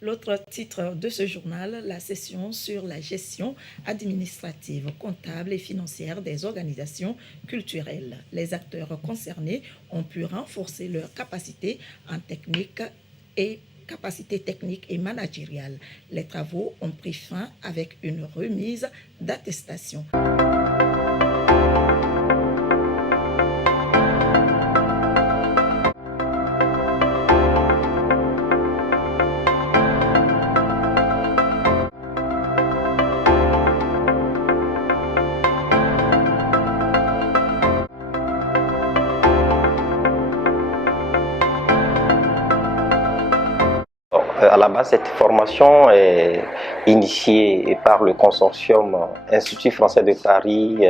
L'autre titre de ce journal, la session sur la gestion administrative, comptable et financière des organisations culturelles. Les acteurs concernés ont pu renforcer leurs capacités techniques et managériales. Les travaux ont pris fin avec une remise d'attestation. À la base, cette formation est initiée par le consortium Institut français de Paris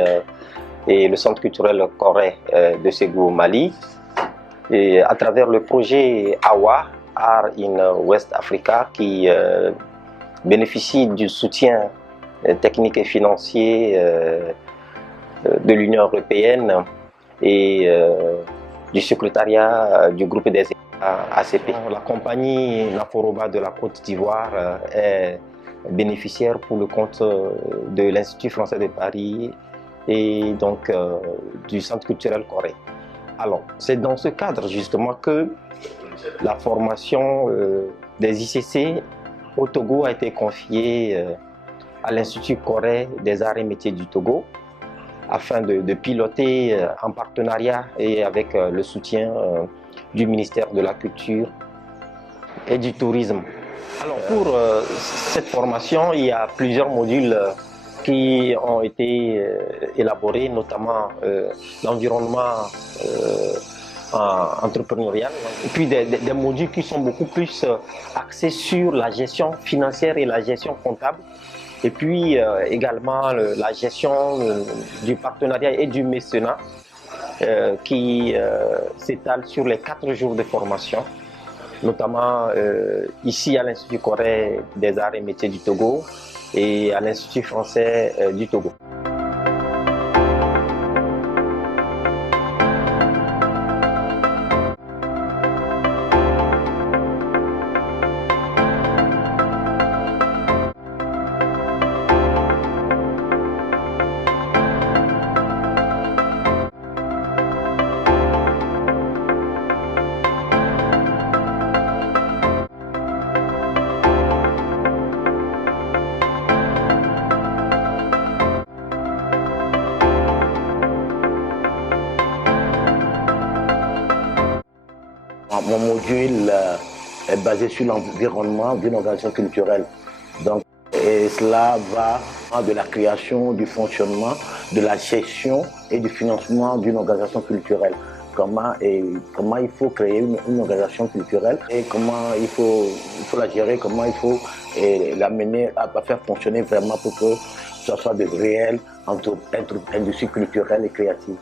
et le Centre culturel Corée de Ségou au Mali, et à travers le projet AWA, Art in West Africa, qui bénéficie du soutien technique et financier de l'Union européenne et du secrétariat du groupe des ACP. La compagnie Naforoba de la Côte d'Ivoire est bénéficiaire pour le compte de l'Institut français de Paris et donc du Centre culturel Corée. Alors, c'est dans ce cadre justement que la formation des ICC au Togo a été confiée à l'Institut Corée des arts et métiers du Togo afin de piloter en partenariat et avec le soutien du ministère de la Culture et du Tourisme. Alors pour cette formation, il y a plusieurs modules qui ont été élaborés, notamment l'environnement entrepreneurial, et puis des modules qui sont beaucoup plus axés sur la gestion financière et la gestion comptable, et puis également la gestion du partenariat et du mécénat qui s'étale sur les 4 jours de formation, notamment ici à l'Institut Corée des arts et métiers du Togo et à l'Institut français du Togo. Mon module est basé sur l'environnement d'une organisation culturelle. Donc, et cela va de la création, du fonctionnement, de la gestion et du financement d'une organisation culturelle. Comment il faut créer une organisation culturelle et comment il faut la gérer, comment il faut l'amener à faire fonctionner vraiment pour que ce soit de réelles industries culturelles et créatives.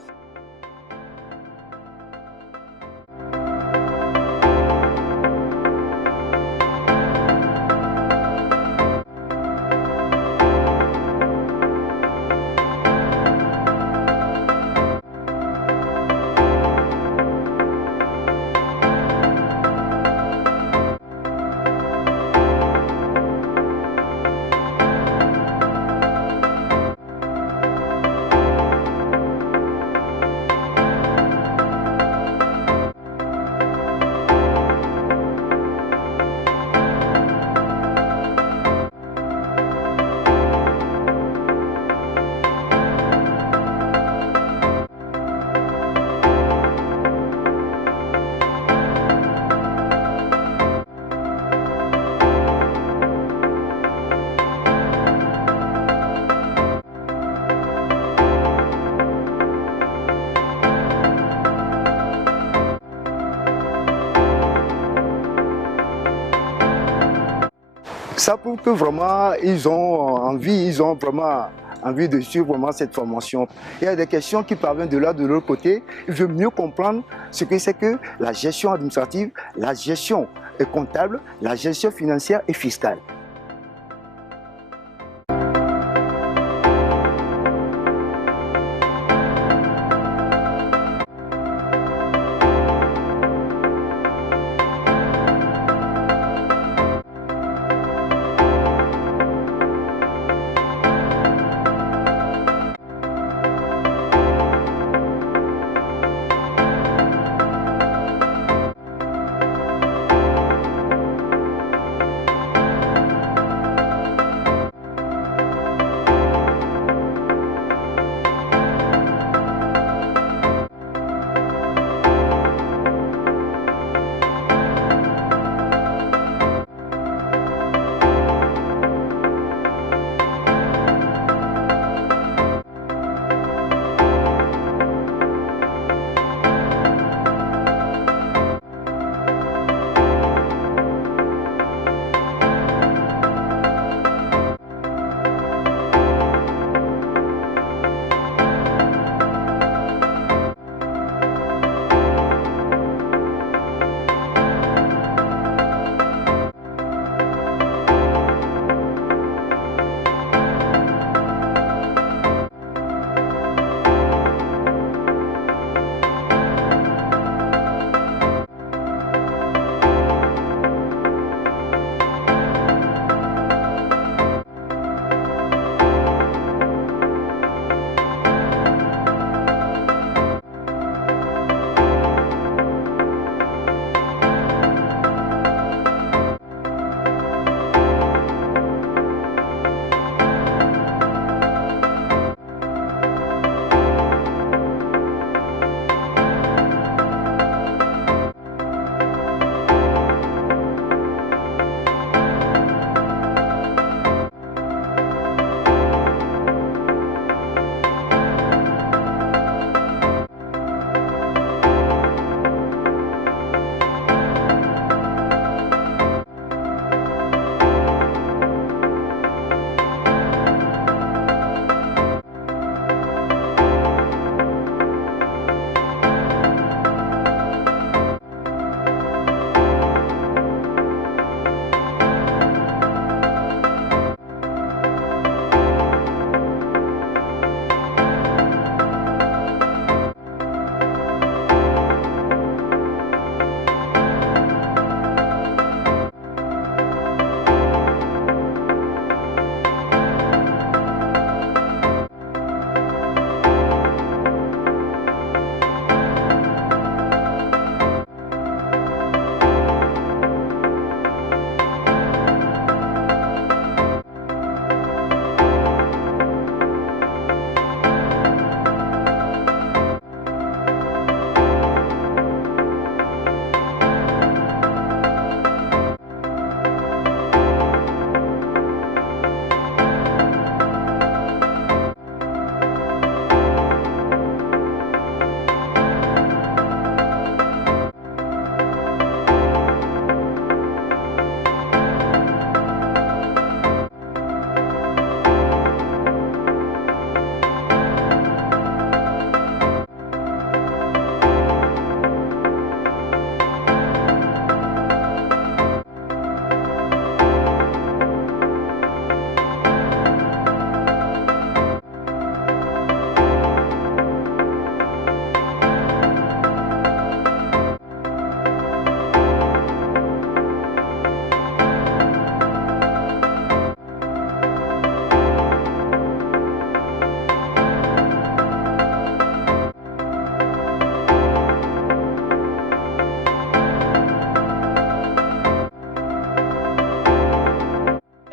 Ça prouve que vraiment ils ont vraiment envie de suivre vraiment cette formation. Il y a des questions qui parviennent de là, de l'autre côté. Il veut mieux comprendre ce que c'est que la gestion administrative, la gestion comptable, la gestion financière et fiscale.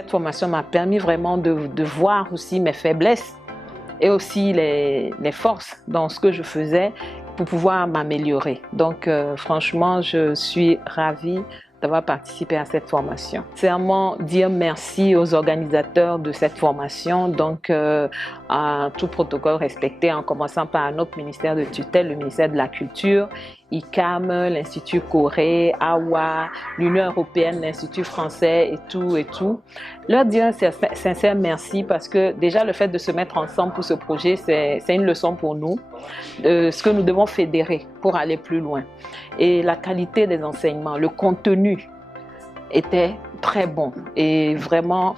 Cette formation m'a permis vraiment de voir aussi mes faiblesses et aussi les forces dans ce que je faisais pour pouvoir m'améliorer. Donc franchement, je suis ravie d'avoir participé à cette formation. Sincèrement, dire merci aux organisateurs de cette formation, donc à tout protocole respecté, en commençant par notre ministère de tutelle, le ministère de la Culture, ICAM, l'Institut Corée, AWA, l'Union Européenne, l'Institut Français et tout. Leur dire un sincère merci parce que déjà le fait de se mettre ensemble pour ce projet, c'est une leçon pour nous, ce que nous devons fédérer pour aller plus loin. Et la qualité des enseignements, le contenu était très bon et vraiment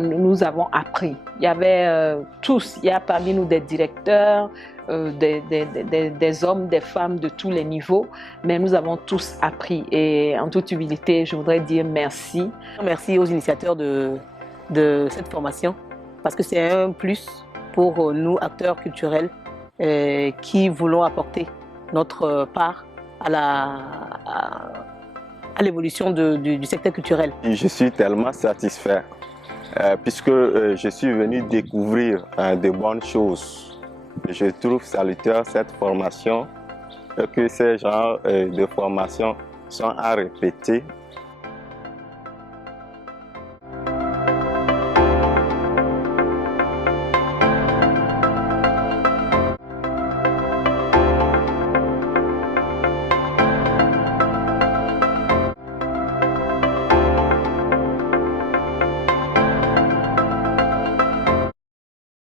nous avons appris. Il y avait tous, il y a parmi nous des directeurs, des hommes, des femmes de tous les niveaux, mais nous avons tous appris et en toute humilité, je voudrais dire merci. Merci aux initiateurs de cette formation parce que c'est un plus pour nous, acteurs culturels, qui voulons apporter notre part à l'évolution du secteur culturel. Je suis tellement satisfait puisque je suis venu découvrir de bonnes choses. Je trouve salutaire cette formation, que ces genres de formations sont à répéter